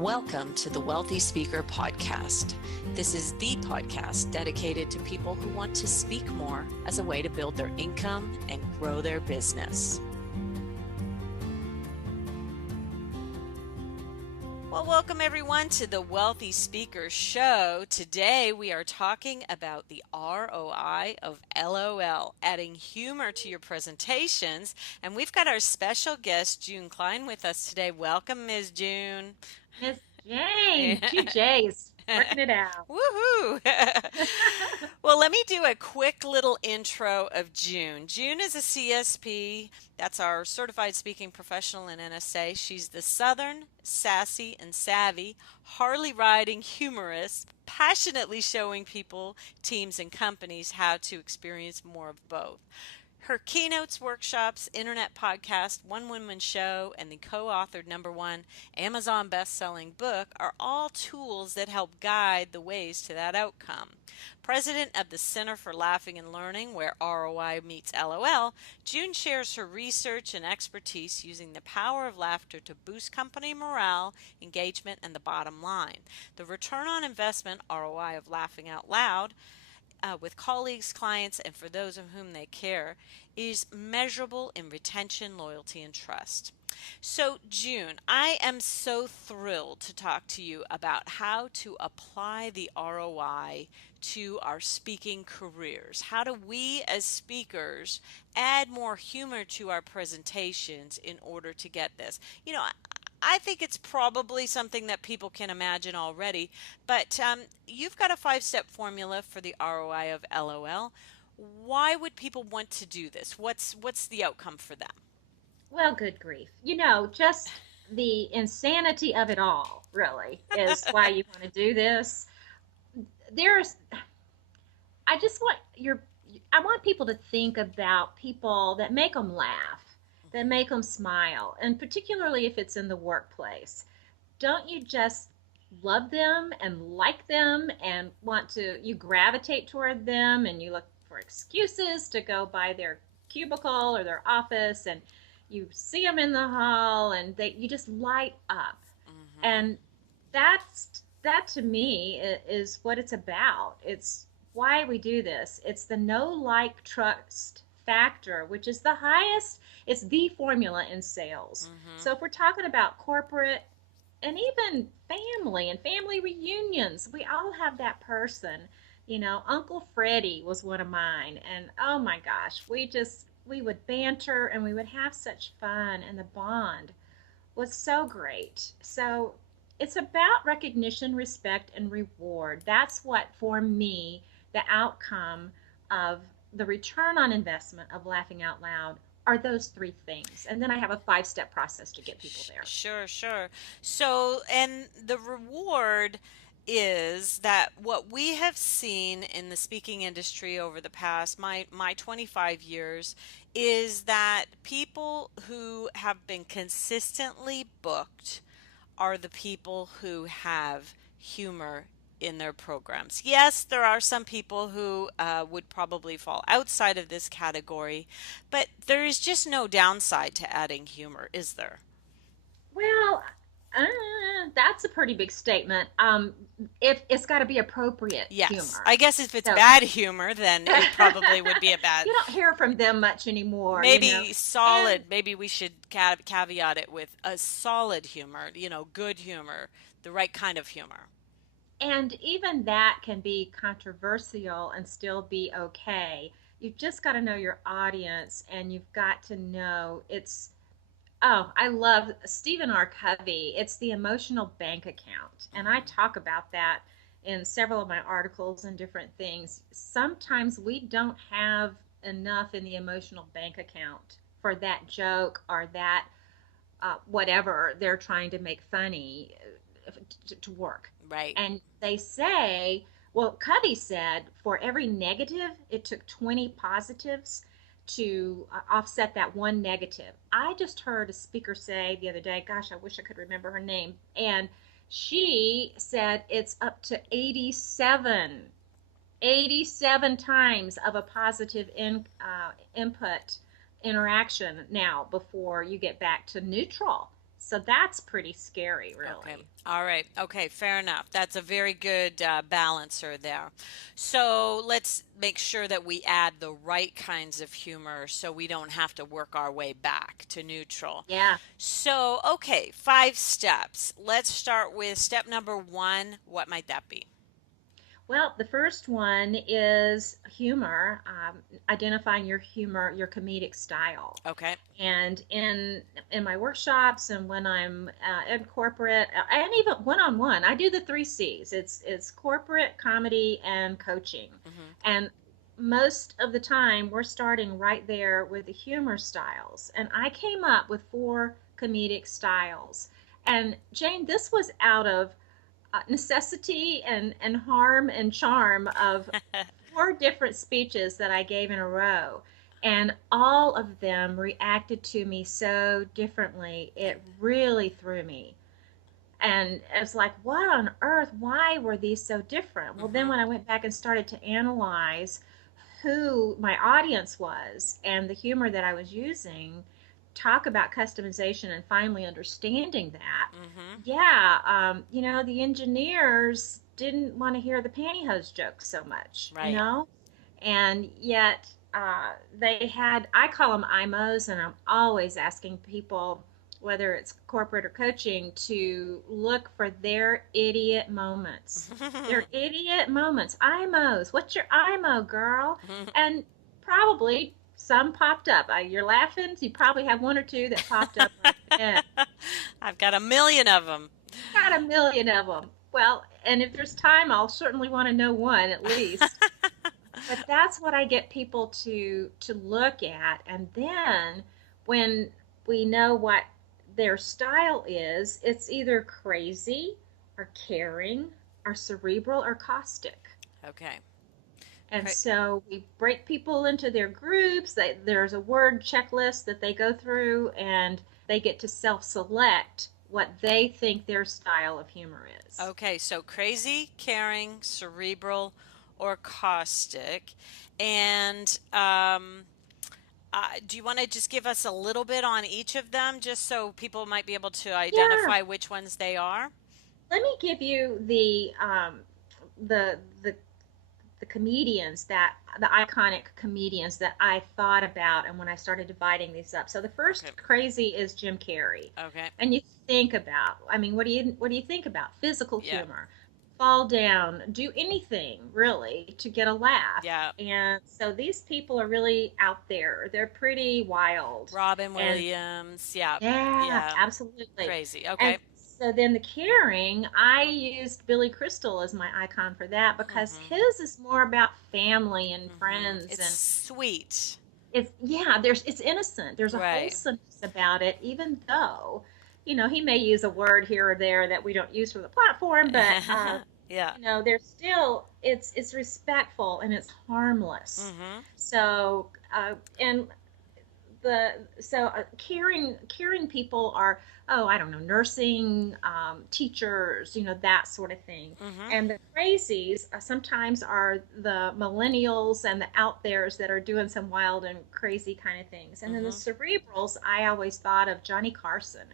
Welcome to the Wealthy Speaker Podcast. This is the podcast dedicated to people who want to speak more as a way to build their income and grow their business. Well, welcome everyone to the Wealthy Speaker Show. Today we are talking about the ROI of LOL, adding humor to your presentations. And we've got our special guest, June Cline, with us today. Welcome, Ms. June. Miss Jane, two J's, working it out. Woohoo! Well, let me do a quick little intro of June. June is a CSP. That's our Certified Speaking Professional in NSA. She's the Southern, sassy, and savvy Harley riding humorist, passionately showing people, teams, and companies how to experience more of both. Her keynotes, workshops, internet podcast, one-woman show, and the co-authored #1 Amazon best-selling book are all tools that help guide the ways to that outcome. President of the Center for Laughing and Learning, where ROI meets LOL, June shares her research and expertise using the power of laughter to boost company morale, engagement, and the bottom line. The return on investment, ROI, of laughing out loud with colleagues, clients, and for those of whom they care, is measurable in retention, loyalty, and trust. So, June, I am so thrilled to talk to you about how to apply the ROI to our speaking careers. How do we as speakers add more humor to our presentations in order to get this? I think it's probably something that people can imagine already, but you've got a 5-step formula for the ROI of LOL. Why would people want to do this? What's the outcome for them? Well, good grief. Just the insanity of it all, really, is why you want to do this. There's, I just want I want people to think about people that make them laugh, that make them smile, and particularly if it's in the workplace. Don't you just love them and like them and you gravitate toward them and you look for excuses to go by their cubicle or their office, and you see them in the hall and you just light up. Mm-hmm. And that to me is what it's about. It's why we do this. It's the know, like, trust factor, which is the highest. It's the formula in sales. Mm-hmm. So if we're talking about corporate and even family and family reunions, we all have that person. Uncle Freddie was one of mine, and oh my gosh, we would banter and we would have such fun, and the bond was so great. So it's about recognition, respect, and reward. That's what, for me, the outcome of the return on investment of laughing out loud are those 3 things. And then I have a 5-step process to get people there. Sure. So, and the reward is that what we have seen in the speaking industry over the past, my 25 years, is that people who have been consistently booked are the people who have humor in their programs. Yes, there are some people who would probably fall outside of this category, but there is just no downside to adding humor, is there? Well, that's a pretty big statement. If it's got to be appropriate Yes. humor. I guess if it's So bad humor, then it probably would be a bad. you don't hear from them much anymore. Maybe solid. And Maybe we should caveat it with a solid humor, good humor, the right kind of humor. and even that can be controversial and still be okay. You've just got to know your audience, and you've got to know it's. Oh, I love Stephen R. Covey. It's the emotional bank account. And I talk about that in several of my articles and different things. Sometimes we don't have enough in the emotional bank account for that joke or that whatever they're trying to make funny to work. Right. And they say, well, Covey said for every negative, it took 20 positives to offset that one negative. I just heard a speaker say the other day, gosh, I wish I could remember her name, and she said it's up to 87 times of a positive input interaction now before you get back to neutral. So that's pretty scary, Okay. really. All right. Okay. Fair enough. That's a very good balancer there. So let's make sure that we add the right kinds of humor so we don't have to work our way back to neutral. Yeah. So, okay, 5 steps. Let's start with step number 1. What might that be? Well, the first one is humor, identifying your humor, your comedic style. Okay. And in my workshops and when I'm in corporate and even one-on-one, I do the three C's. It's corporate, comedy, and coaching. Hmm. And most of the time, we're starting right there with the humor styles. And I came up with 4 comedic styles. And Jane, this was out of necessity and harm and charm of 4 different speeches that I gave in a row. And all of them reacted to me so differently. It really threw me. And it was like, what on earth? Why were these so different? Well, then Hmm. when I went back and started to analyze who my audience was and the humor that I was using, talk about customization and finally understanding that. Hmm. Yeah, the engineers didn't want to hear the pantyhose jokes so much, Right. and yet they had, I call them IMOs, and I'm always asking people, whether it's corporate or coaching, to look for their idiot moments. Their idiot moments. IMOs. What's your IMO, girl? And probably some popped up. You're laughing, so you probably have one or two that popped up right then. I've got a million of them. Got a million of them. Well, and if there's time, I'll certainly want to know one at least. But that's what I get people to look at, and then when we know what their style is, it's either crazy or caring or cerebral or caustic. Okay. And Cra- so we break people into their groups. There's a word checklist that they go through, and they get to self-select what they think their style of humor is. Okay, so crazy, caring, cerebral, or caustic. And do you want to just give us a little bit on each of them just so people might be able to Yeah, identify which ones they are? let me give you the the the comedians that the iconic comedians that I thought about and when I started dividing these up. So the Okay. first crazy is Jim Carrey. Okay. And you think about, I mean, what do you think about? Physical Yeah. humor, fall down, do anything really to get a laugh. Yeah. And so these people are really out there. They're pretty wild. Robin And Williams. Yeah. yeah, Yeah. absolutely. Crazy. And Okay. so then the caring, I used Billy Crystal as my icon for that because Hmm. his is more about family and friends, It's and sweet. it's, yeah, it's innocent. There's a Right. wholesomeness about it, even though, he may use a word here or there that we don't use for the platform, but Yeah. there's still, it's respectful and it's harmless. Hmm. So and the so caring people are, oh, I don't know, nursing, teachers, that sort of thing. Hmm. And the crazies sometimes are the millennials and the out theres that are doing some wild and crazy kind of things. And then the Hmm. cerebrals, I always thought of Johnny Carson.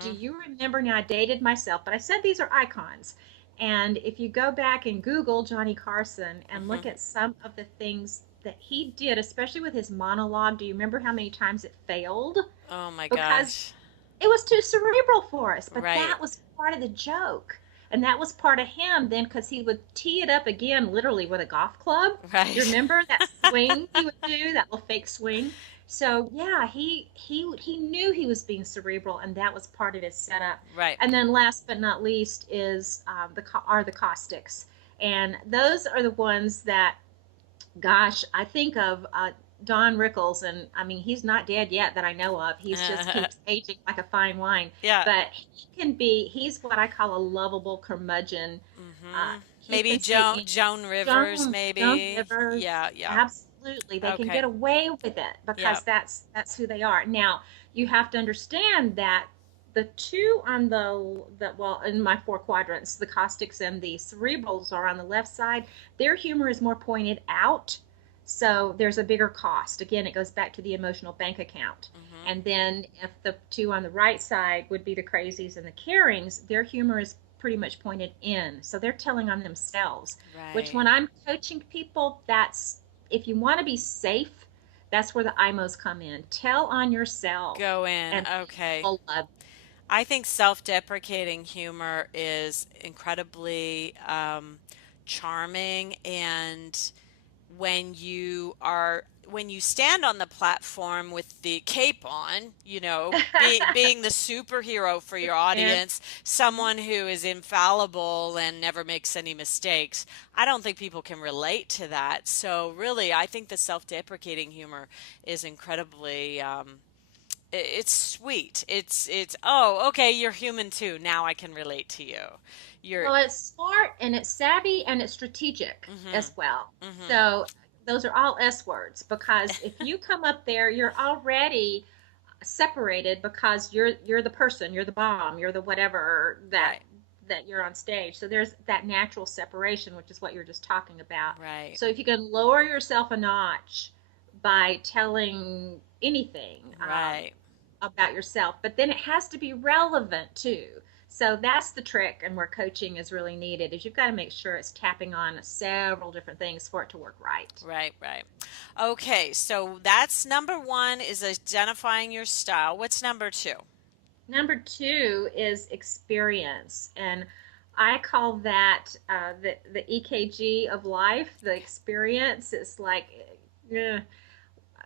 Do Hmm. you remember? Now I dated myself, but I said these are icons. And if you go back and Google Johnny Carson and Hmm. look at some of the things that he did, especially with his monologue, do you remember how many times it failed? Oh my Because gosh. it was too cerebral for us. But Right. that was part of the joke. And that was part of him then, because he would tee it up again literally with a golf club. You Right. remember that swing he would do, that little fake swing? So yeah, he knew he was being cerebral, and that was part of his setup. Right. And then last but not least is the caustics, and those are the ones that, gosh, I think of Don Rickles, and I mean, he's not dead yet that I know of. He's just keeps aging like a fine wine. Yeah. But he's what I call a lovable curmudgeon. Hmm. He Maybe can say Joan Rivers, Joan maybe. Rivers, Yeah, yeah. absolutely. They can Okay. get away with it Yeah. because that's who they are. Now, you have to understand that the two on well, in my 4 quadrants, the caustics and the cerebrals are on the left side. Their humor is more pointed out. So there's a bigger cost. Again, it goes back to the emotional bank account. Mm-hmm. And then if the two on the right side would be the crazies and the carings, their humor is pretty much pointed in. So they're telling on themselves, which Right. when I'm coaching people, that's if you want to be safe, that's where the IMOs come in. Tell on yourself, Go in. and Okay. people love I think self-deprecating humor is incredibly charming, and when you stand on the platform with the cape on, it. being the superhero for your And audience, someone who is infallible and never makes any mistakes, I don't think people can relate to that. So really, I think the self-deprecating humor is incredibly it's sweet. It's oh, okay, you're human too. Now I can relate to you. You're well, it's smart and it's savvy and it's strategic mhm. as well. Mhm. So those are all S words because if you come up there, you're already separated because you're the person, you're the bomb, you're the whatever Right. that you're on stage. So there's that natural separation, which is what you're just talking about. Right. So if you can lower yourself a notch by telling anything Right. about yourself, but then it has to be relevant too. So that's the trick, and where coaching is really needed is you've got to make sure it's tapping on several different things for it to work right. Right, right. Okay, so that's number one is identifying your style. What's number two? Number two is experience, and I call that the EKG of life. The experience is like uh,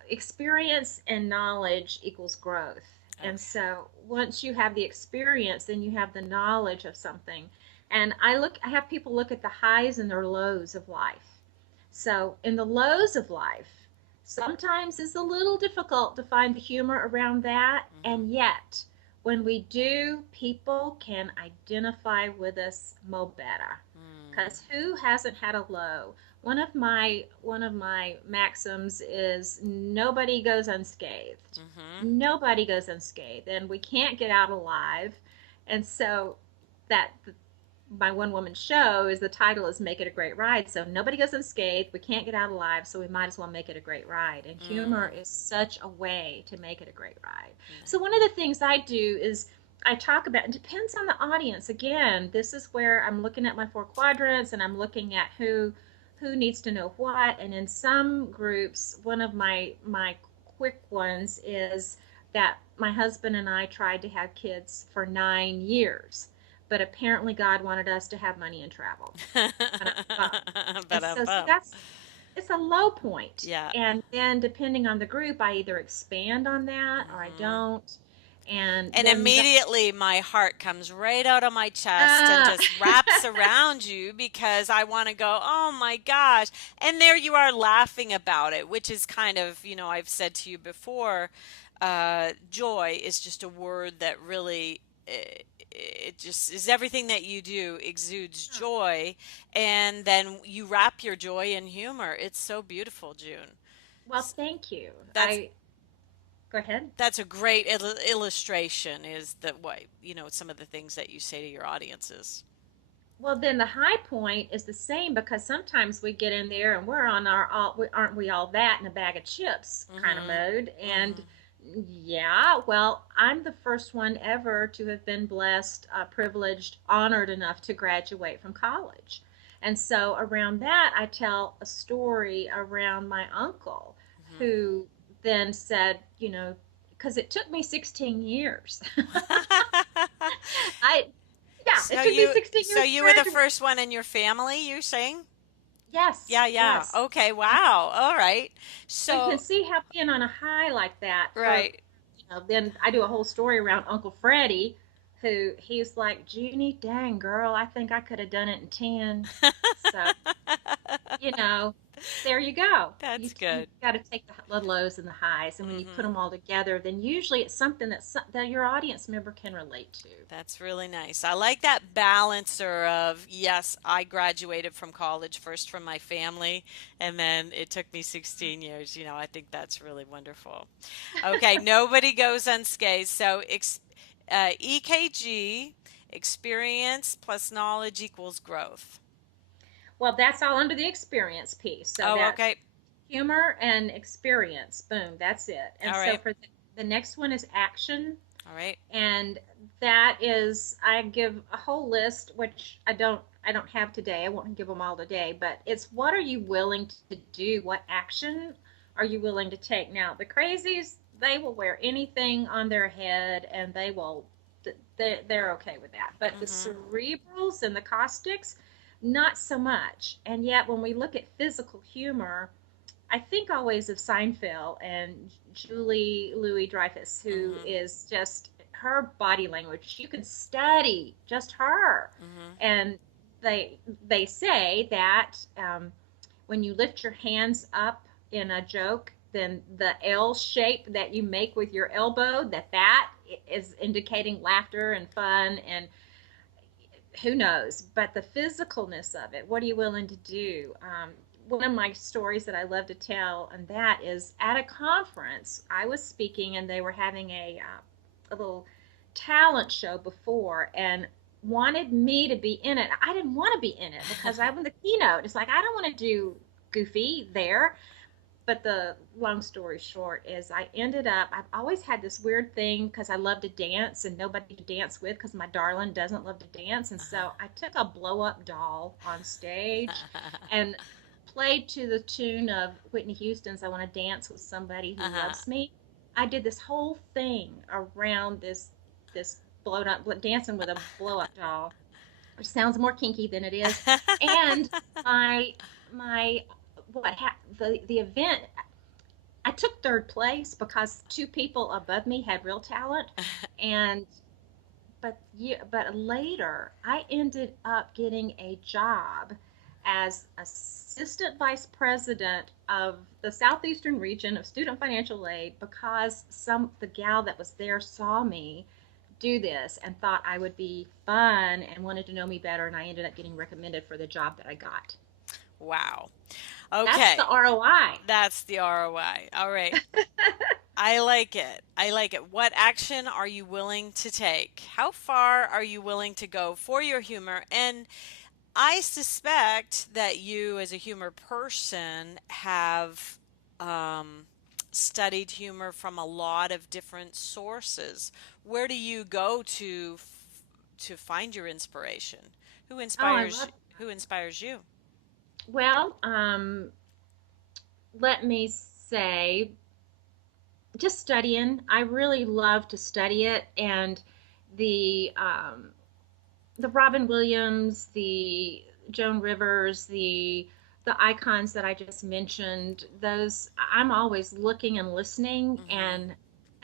experience and knowledge equals growth. And Okay. so once you have the experience, then you have the knowledge of something. And I have people look at the highs and their lows of life. So in the lows of life, sometimes it's a little difficult to find the humor around that. Mhm. And yet, when we do, people can identify with us mo better. Mm. Because who hasn't had a low? One of my maxims is nobody goes unscathed. Mhm. Nobody goes unscathed, and we can't get out alive. And so that my one woman show is the title is Make It a Great Ride. So nobody goes unscathed. We can't get out alive, so we might as well make it a great ride. And humor Mm. is such a way to make it a great ride. So Nice. one of the things I do is I talk about, it depends on the audience. Again, this is where I'm looking at my four quadrants and I'm looking at who needs to know what. And in some groups, one of my quick ones is that my husband and I tried to have kids for 9 years, but apparently God wanted us to have money and travel. And But so see, bum. that's it's a low point. Yeah. And then depending on the group, I either expand on that or I Mhm. don't. And And then immediately my heart comes right out of my chest and uh, just wraps around you because I want to go, oh my gosh. And there you are laughing about it, which is kind of, I've said to you before, joy is just a word that really, it just is everything that you do exudes joy. And then you wrap your joy in humor. It's so beautiful, June. well, thank you. That's I Go ahead. That's a great illustration is that what, some of the things that you say to your audiences. Well, then the high point is the same because sometimes we get in there and we're on our aren't we all that in a bag of chips kind of Mhm. mode. And Mhm. yeah, well, I'm the first one ever to have been blessed, privileged, honored enough to graduate from college. And so around that, I tell a story around my uncle Mhm. who then said, because it took me 16 years. I Yeah, it So took me you 16 so years to you were the graduate. first one in your family, you're saying? Yes, Yeah, yeah. yes. Okay, wow. All right. So you So, can see how being on a high like that for, right. then I do a whole story around Uncle Freddie, who he's like, Junie, dang girl, I think I could have done it in 10. So, you know, there you go. You That's you good. got to take the lows and the highs, and when you put Mhm. them all together, then usually it's something that your audience member can relate to. That's really nice. I like that balancer of, yes, I graduated from college first from my family, and then it took me 16 years. I think that's really wonderful. Okay, nobody goes unscathed. So, EKG, experience plus knowledge equals growth. Well, that's all under the experience piece. So Oh, that's okay. humor and experience. Boom, that's it. And All so right. for the next one is action. All right. And that is, I give a whole list, which I don't have today. I won't give them all today, but it's what are you willing to do? What action are you willing to take? Now, the crazies, they will wear anything on their head and they're okay with that. But the Mm-hmm. cerebrals and the caustics, not so much. And yet, when we look at physical humor, I think always of Seinfeld and Julie Louis Dreyfus, who Mm-hmm. is just her body language. You can study just her, Mm-hmm. and they say that when you lift your hands up in a joke, then the L shape that you make with your elbow, that is indicating laughter and fun and who knows? But the physicalness of it, what are you willing to do? One of my stories that I love to tell, and that is at a conference, I was speaking and they were having a little talent show before and wanted me to be in it. I didn't want to be in it because I'm the keynote. It's like, I don't want to do goofy there. But the long story short is I ended up, I've always had this weird thing because I love to dance and nobody to dance with because my darling doesn't love to dance. And so I took a blow up doll on stage and played to the tune of Whitney Houston's I Want to Dance with Somebody Who Uh-huh. Loves Me. I did this whole thing around this blown up dancing with a blow up doll, which sounds more kinky than it is. And my my the event, I took third place because two people above me had real talent, and but later I ended up getting a job as assistant vice president of the southeastern region of student financial aid because the gal that was there saw me do this and thought I would be fun and wanted to know me better, and I ended up getting recommended for the job that I got. Wow. That's the Okay. ROI. That's the ROI. All right. I like it. I like it. What action are you willing to take? How far are you willing to go for your humor? And I suspect that you, as a humor person, have studied humor from a lot of different sources. Where do you go to find your inspiration? Who Oh, I inspires love. who inspires you? Well, let me say, just studying. I really love to study it, and the um, the Robin Williams, the Joan Rivers, the icons that I just mentioned. Those I'm always looking and listening, Hmm. and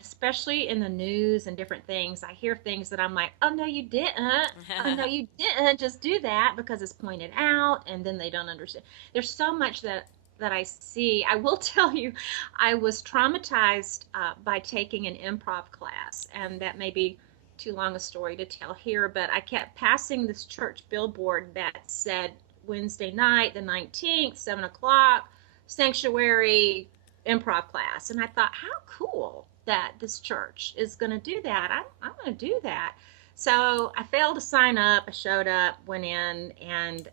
especially in the news and different things, I hear things that I'm like, oh no, you didn't. Oh no, you didn't just do that because it's pointed out, and then they don't understand. There's so much that I see. I will tell you, I was traumatized by taking an improv class, and that may be too long a story to tell here, but I kept passing this church billboard that said Wednesday night, the 19th, 7 o'clock, sanctuary improv class. And I thought, how cool that this church is going to do that. I'm going to do that. So I failed to sign up. I showed up, went in, and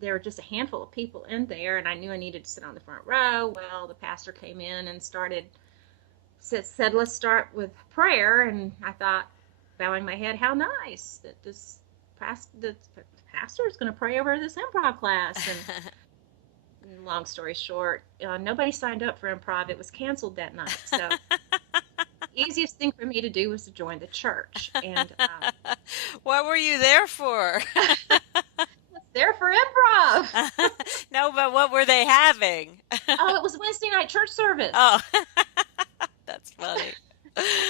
there were just a handful of people in there, and I knew I needed to sit on the front row. Well, the pastor came in and said, let's start with prayer. And I thought, bowing my head, how nice that the pastor is going to pray over this improv class. And long story short, nobody signed up for improv. It was canceled that night. So easiest thing for me to do was to join the church. And What were you there for? was there for improv. No, but what were they having? Oh, it was Wednesday night church service. Oh, that's funny.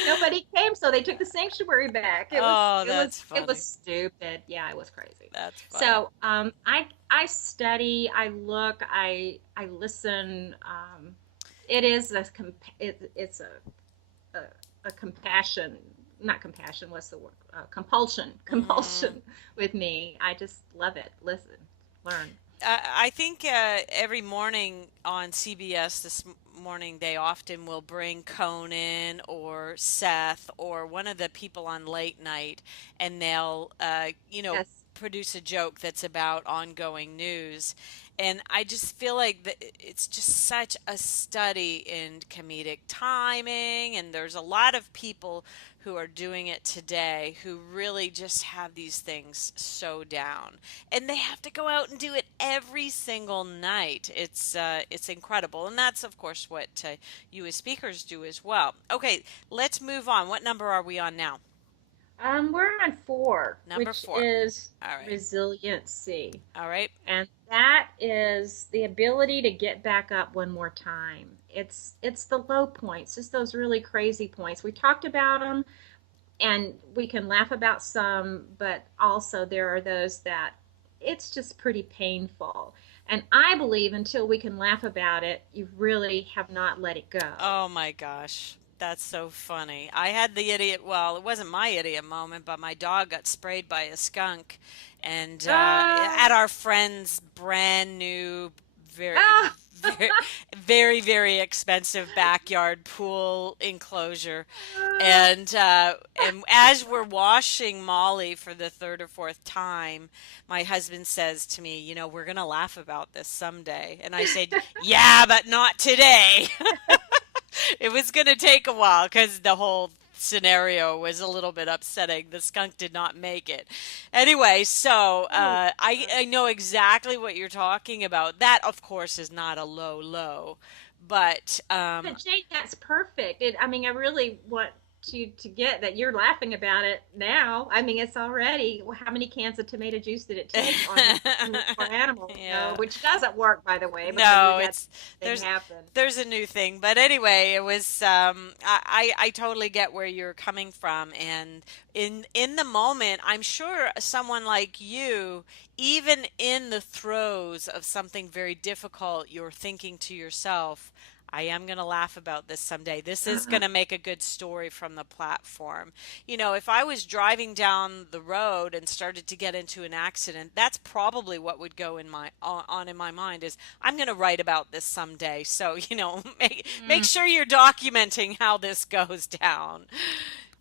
Nobody came, so they took the sanctuary back. It was Oh, it was that's it was funny. stupid. Yeah, it was crazy. That's funny. So I study, I look, I listen. It is it's a a compassion, not compassion. What's the word? Compulsion, Hmm. compulsion with me. I just love it. Listen, learn. I think every morning on CBS this morning, they often will bring Conan or Seth or one of the people on late night, and they'll, Yes. produce a joke that's about ongoing news. And I just feel like it's just such a study in comedic timing. And there's a lot of people who are doing it today who really just have these things so down. And they have to go out and do it every single night. It's incredible. And that's, of course, what you as speakers do as well. Okay, let's move on. What number are we on now? We're on four, Number which four. is All right. resiliency. All right. And that is the ability to get back up one more time. It's the low points, just those really crazy points. We talked about them, and we can laugh about some, but also there are those that it's just pretty painful. And I believe until we can laugh about it, you really have not let it go. Oh my gosh. That's so funny. I had the idiot, well, it wasn't my idiot moment, but my dog got sprayed by a skunk. And Ah, at our friend's brand new, very, ah, very, very, very expensive backyard pool enclosure. ah. And as we're washing Molly for the third or fourth time, my husband says to me, you know, we're gonna laugh about this someday. And I said, yeah, but not today. It was going to take a while because the whole scenario was a little bit upsetting. The skunk did not make it. Anyway, so Oh, I know exactly what you're talking about. That, of course, is not a low low, but but Jane, that's perfect. I mean, I really want you to get that you're laughing about it now. I mean, it's already, well, how many cans of tomato juice did it take on the poor animal? yeah. Which doesn't work, by the way, because No, we've had it's thing there's happen. there's a new thing. But anyway, it was I totally get where you're coming from, and in the moment, I'm sure someone like you, even in the throes of something very difficult, you're thinking to yourself, I am going to laugh about this someday. This is going Uh, to make a good story from the platform. You know, if I was driving down the road and started to get into an accident, that's probably what would go in my on in my mind is I'm going to write about this someday. So, you know, make mm. sure you're documenting how this goes down.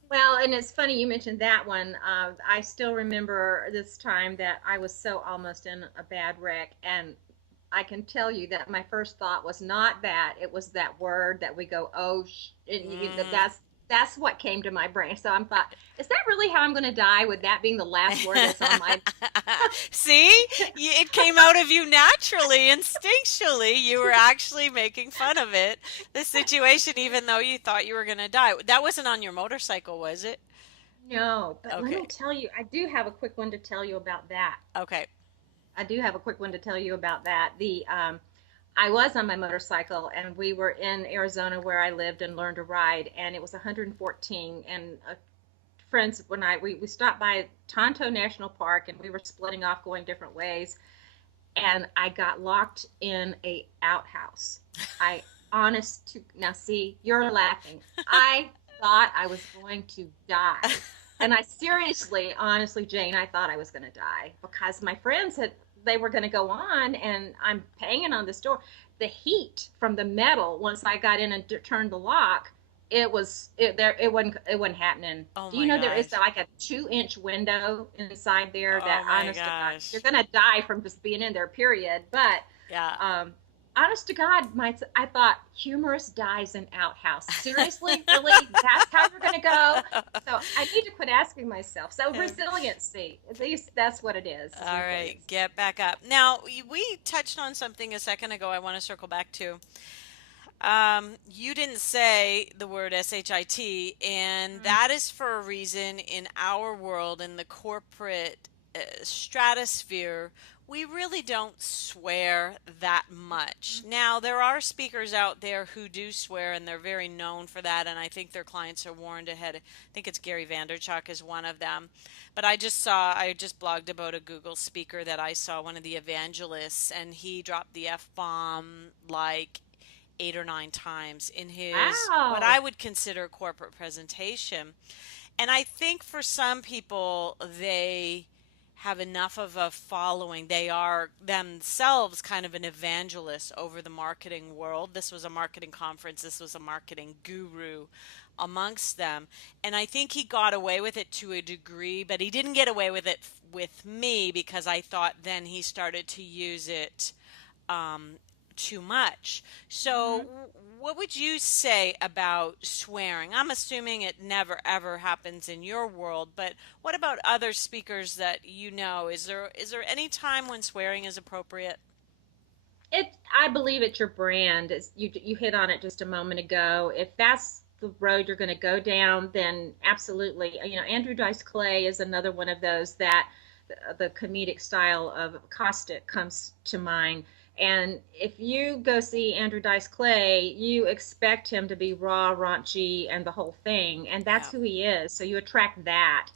Well, and it's funny you mentioned that one. I still remember this time that I was so almost in a bad wreck, and I can tell you that my first thought was not that. It was that word that we go, oh, Mm. that's what came to my brain. So I'm thought, is that really how I'm going to die? With that being the last word that's on my. See, it came out of you naturally, instinctually. You were actually making fun of it, the situation, even though you thought you were going to die. That wasn't on your motorcycle, was it? No, but let me Okay. tell you, I do have a quick one to tell you about that. Okay. I do have a quick one to tell you about that. I was on my motorcycle, and we were in Arizona where I lived and learned to ride, and it was 114. And friends, when we stopped by Tonto National Park, and we were splitting off, going different ways, and I got locked in a outhouse. I honest to now see you're laughing. I thought I was going to die. And I seriously, honestly, Jane, I thought I was going to die because my friends had, they were going to go on, and I'm banging on this door. The heat from the metal, once I got in and turned the lock, it wasn't happening. Oh Do you my know there is gosh. like a 2-inch window inside there Oh that, my honest to God, you're gosh. gonna die from just being in there, period. But Yeah. honest to God, I thought humorist dies in outhouse. Seriously, really? That's how you're gonna go? So I need to quit asking myself. So resiliency, at least that's what it is All right, resiliency. get back up. Now, we touched on something a second ago I want to circle back to. You didn't say the word SHIT, and Mm, that is for a reason in our world, in the corporate stratosphere. We really don't swear that much. mhm. Now, there are speakers out there who do swear, and they're very known for that, and I think their clients are warned ahead. I think it's Gary Vanderchuck is one of them. But I just blogged about a Google speaker that I saw, one of the evangelists, and he dropped the F bomb like 8 or 9 times in his what Wow. I would consider corporate presentation. And I think for some people, they have enough of a following. They are themselves kind of an evangelist over the marketing world. This was a marketing conference, this was a marketing guru amongst them. And I think he got away with it to a degree, but he didn't get away with it with me because I thought then he started to use it um, too much. So, Mhm. what would you say about swearing? I'm assuming it never ever happens in your world, but what about other speakers that you know? Is there any time when swearing is appropriate? It, I believe it's your brand. You hit on it just a moment ago. If that's the road you're going to go down, then absolutely. Andrew Dice Clay is another one of those that the comedic style of Caustic comes to mind. And if you go see Andrew Dice Clay, you expect him to be raw, raunchy, and the whole thing. And that's Yeah. who he is. So you attract that.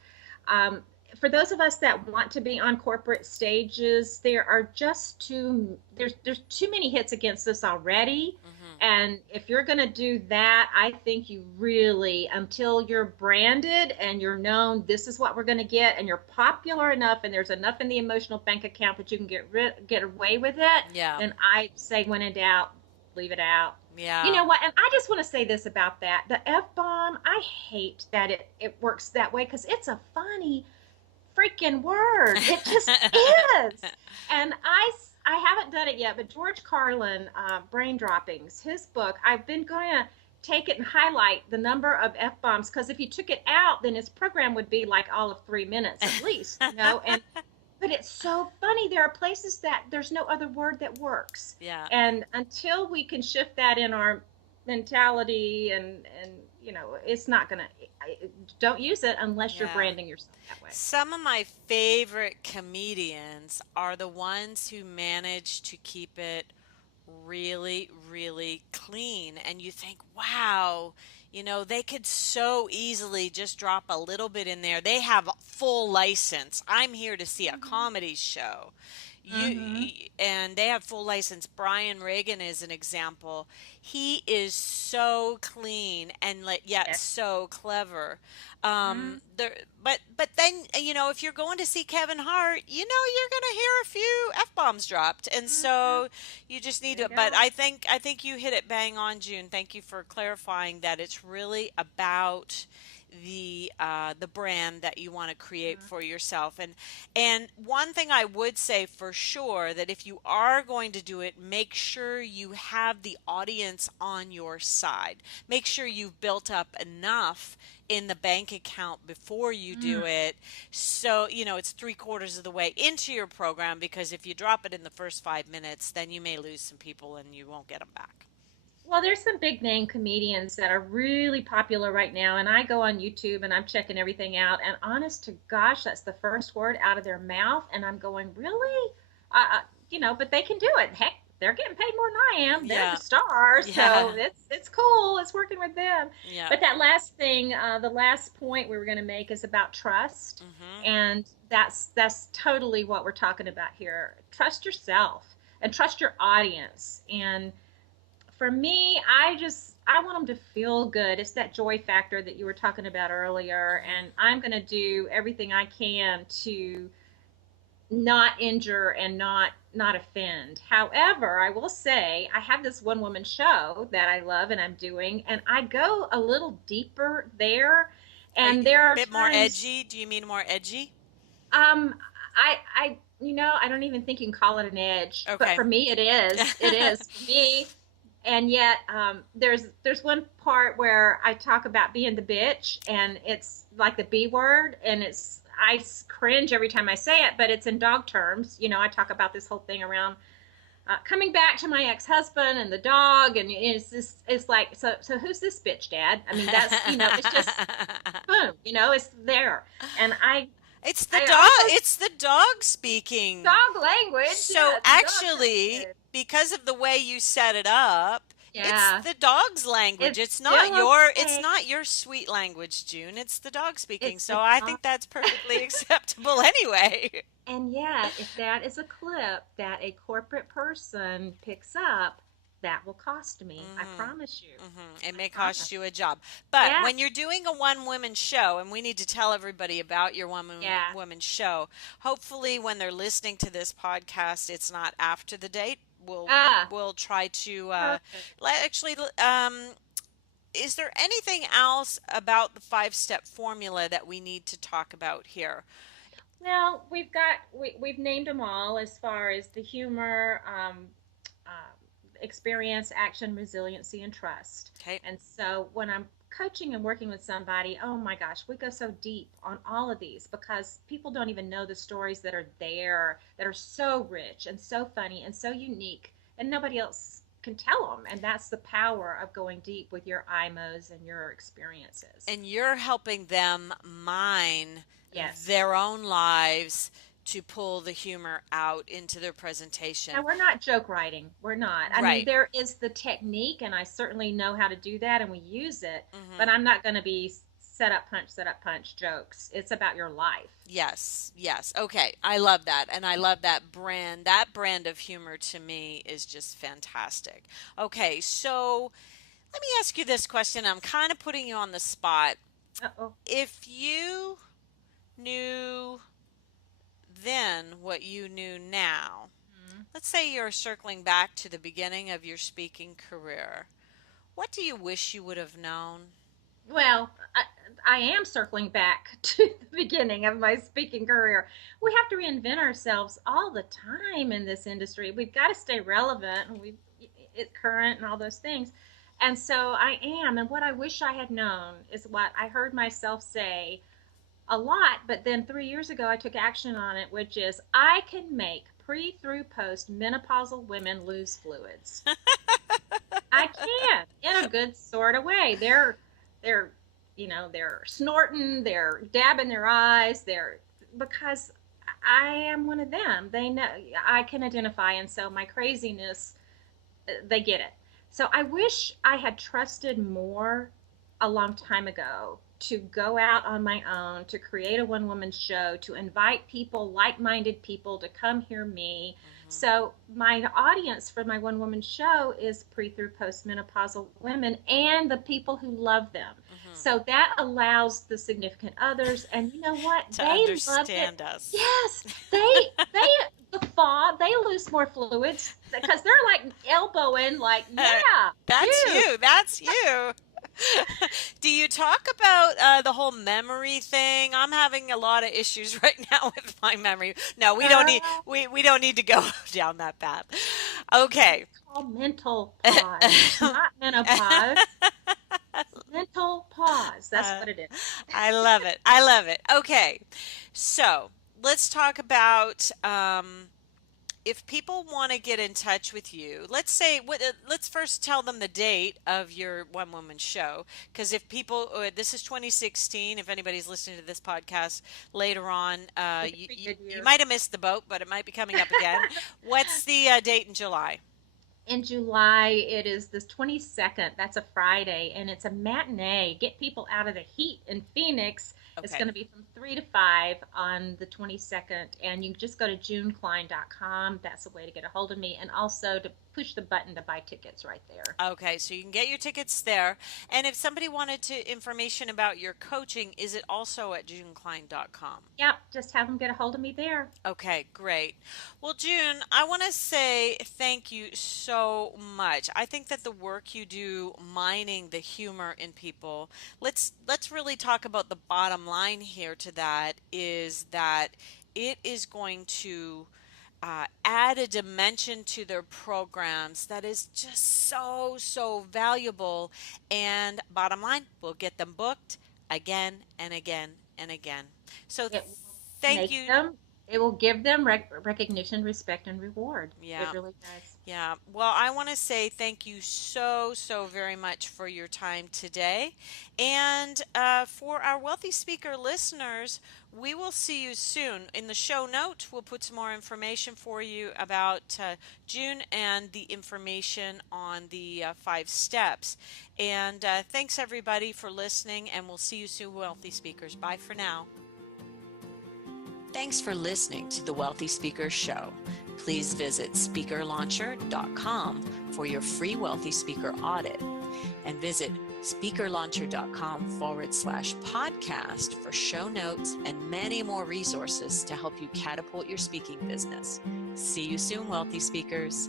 Um, for those of us that want to be on corporate stages, there's too many hits against us already. Hmm. And if you're going to do that, I think you really, until you're branded and you're known, this is what we're going to get, and you're popular enough, and there's enough in the emotional bank account that you can get away with it. Yeah. Then I say, when in doubt, leave it out. You Yeah. know what? And I just want to say this about that: the F bomb. I hate that it works that way because it's a funny freaking word. It just is. And I haven't done it yet, but George Carlin, Brain Droppings, his book, I've been going to take it and highlight the number of F bombs because if he took it out, then his program would be like all of 3 minutes at least. And but it's so funny. There are places that there's no other word that works. Yeah. And until we can shift that in our mentality and it's not going to, don't use it unless you're Yeah. branding yourself that way. Some of my favorite comedians are the ones who manage to keep it really, really clean. And you think, wow, they could so easily just drop a little bit in there. They have full license. I'm here to see a Mm-hmm. comedy show. Mm-hmm. And they have full license. Brian Regan is an example. He is so clean and yet Yes. so clever. Mm-hmm. There, but then if you're going to see Kevin Hart, you're going to hear a few f bombs dropped, and Mm-hmm. so you just need There you to. But go. I think you hit it bang on, June. Thank you for clarifying that it's really about the brand that you want to create Mm-hmm. for yourself. And one thing I would say for sure that if you are going to do it, make sure you have the audience on your side. Make sure you've built up enough in the bank account before you Mm. do it, so it's three-quarters of the way into your program, because if you drop it in the first 5 minutes, then you may lose some people and you won't get them back. Well, there's some big name comedians that are really popular right now, and I go on YouTube and I'm checking everything out. And honest to gosh, that's the first word out of their mouth, and I'm going, really? But they can do it. Heck, they're getting paid more than I am. They're the Yeah. stars, so Yeah. it's cool. It's working with them. Yeah. But that last thing, the last point we were going to make is about trust, Mhm. and that's totally what we're talking about here. Trust yourself and trust your audience. And for me, I want them to feel good. It's that joy factor that you were talking about earlier, Mhm. and I'm going to do everything I can to not injure and not offend. However, I will say I have this one woman show that I love and I'm doing, and I go a little deeper there. Are And you there a are bit more times, edgy? Do you mean more edgy? um, I don't even think you can call it an edge, but Okay. for me, it is. It is for me. And yet, there's one part where I talk about being the bitch, and it's like the B word, and I cringe every time I say it, but it's in dog terms. I talk about this whole thing around coming back to my ex-husband and the dog, and it's like, so who's this bitch, Dad? I mean, that's it's just boom, it's there, and It's the I dog. almost It's the dog speaking. dog language. So Yeah, it's the dog actually, language. because of the way you set it up, it's Yeah, the dog's language. it's It's not still your it's okay. not your sweet language, June. It's the dog speaking. It's So the I dog. think that's perfectly acceptable anyway. And yet, if that is a clip that a corporate person picks up, that will cost me. I Mhm. promise you. It I may cost promise. you a job. But Yeah, when you're doing a one woman show, and we need to tell everybody about your one yeah. woman show, hopefully when they're listening to this podcast, it's not after the date. We'll Ah, we'll try to perfect. actually is there anything else about the 5-step formula that we need to talk about here? Well, we've named them all as far as the humor, experience, action, resiliency, and trust. Okay. And so when I'm coaching and working with somebody, oh my gosh, we go so deep on all of these because people don't even know the stories that are there that are so rich and so funny and so unique, and nobody else can tell them. And that's the power of going deep with your IMOs and your experiences. And you're helping them mine Yes. their own lives to pull the humor out into their Now, presentation. we're not joke writing. We're not. I mean, Right. there is the technique, and I certainly know how to do that, and we use it, but Hmm. I'm not going to be set up, punch jokes. It's about your life. Yes, yes. Okay. I love that. And I love that brand. That brand of humor to me is just fantastic. Okay, so let me ask you this question. I'm kind of putting you on the spot. Uh-oh. If you knew then what you knew now, Hmm. let's say you're circling back to the beginning of your speaking career, what do you wish you would have known? Well, I am circling back to the beginning of my speaking career. We have to reinvent ourselves all the time in this industry. We've got to stay relevant and it current and all those things. And so I am. And what I wish I had known is what I heard myself say a lot, but then 3 years ago I took action on it, which is I can make pre through post menopausal women lose fluids. I can in a good sort of way. They're they're snorting, they're dabbing their eyes, they're because I am one of them. They know I can identify, and so my craziness, they get it. So I wish I had trusted more a long time ago to go out on my own, to create a one woman show, to invite people, like minded people, to come hear me. Hmm. So, my audience for my one woman show is pre through postmenopausal women and the people who love them. Hmm. So, that allows the significant others, and you know what? To They love it. understand us. Yes, they, the fall, they lose more fluids because they're like elbowing, like, yeah, That's dude. you. That's you. Do you talk about the whole memory thing? I'm having a lot of issues right now with my memory. No, we don't need Girl, we don't need to go down that path. Okay. it's called mental pause, not menopause. It's mental pause. That's Uh, what it is. I love it. I love it. Okay. So let's talk about if people want to get in touch with you. Let's say let's first tell them the date of your one woman show, because if people this is 2016, if anybody's listening to this podcast later on, It's a pretty good you year. might have missed the boat, but it might be coming up again. What's the date in July? In July, it is the 22nd. That's a Friday, and it's a matinee. Get people out of the heat in Phoenix. It's Okay. going to be from 3 to 5 on the 22nd, and you just go to junecline.com. That's a way to get a hold of me, and also to push the button to buy tickets right there. Okay, so you can get your tickets there. And if somebody wanted to information about your coaching, is it also at junecline.com? Yep, just have them get a hold of me there. Okay, great. Well, June, I want to say thank you so much. I think that the work you do mining the humor in people, let's really talk about the bottom line here to that is that it is going to add a dimension to their programs that is just so valuable. And bottom line, we'll get them booked again and again and again. So It will thank make you. them, it will give them recognition, respect, and reward. It Yeah. really does. Yeah. Well, I want to say thank you so very much for your time today. And for our wealthy speaker listeners, we will see you soon. In the show notes, we'll put some more information for you about June and the information on the 5 steps. And thanks everybody for listening, and we'll see you soon, wealthy speakers. Bye for now. Thanks for listening to the Wealthy Speakers Show. Please visit speakerlauncher.com for your free Wealthy Speaker audit and visit speakerlauncher.com/podcast for show notes and many more resources to help you catapult your speaking business. See you soon, Wealthy Speakers.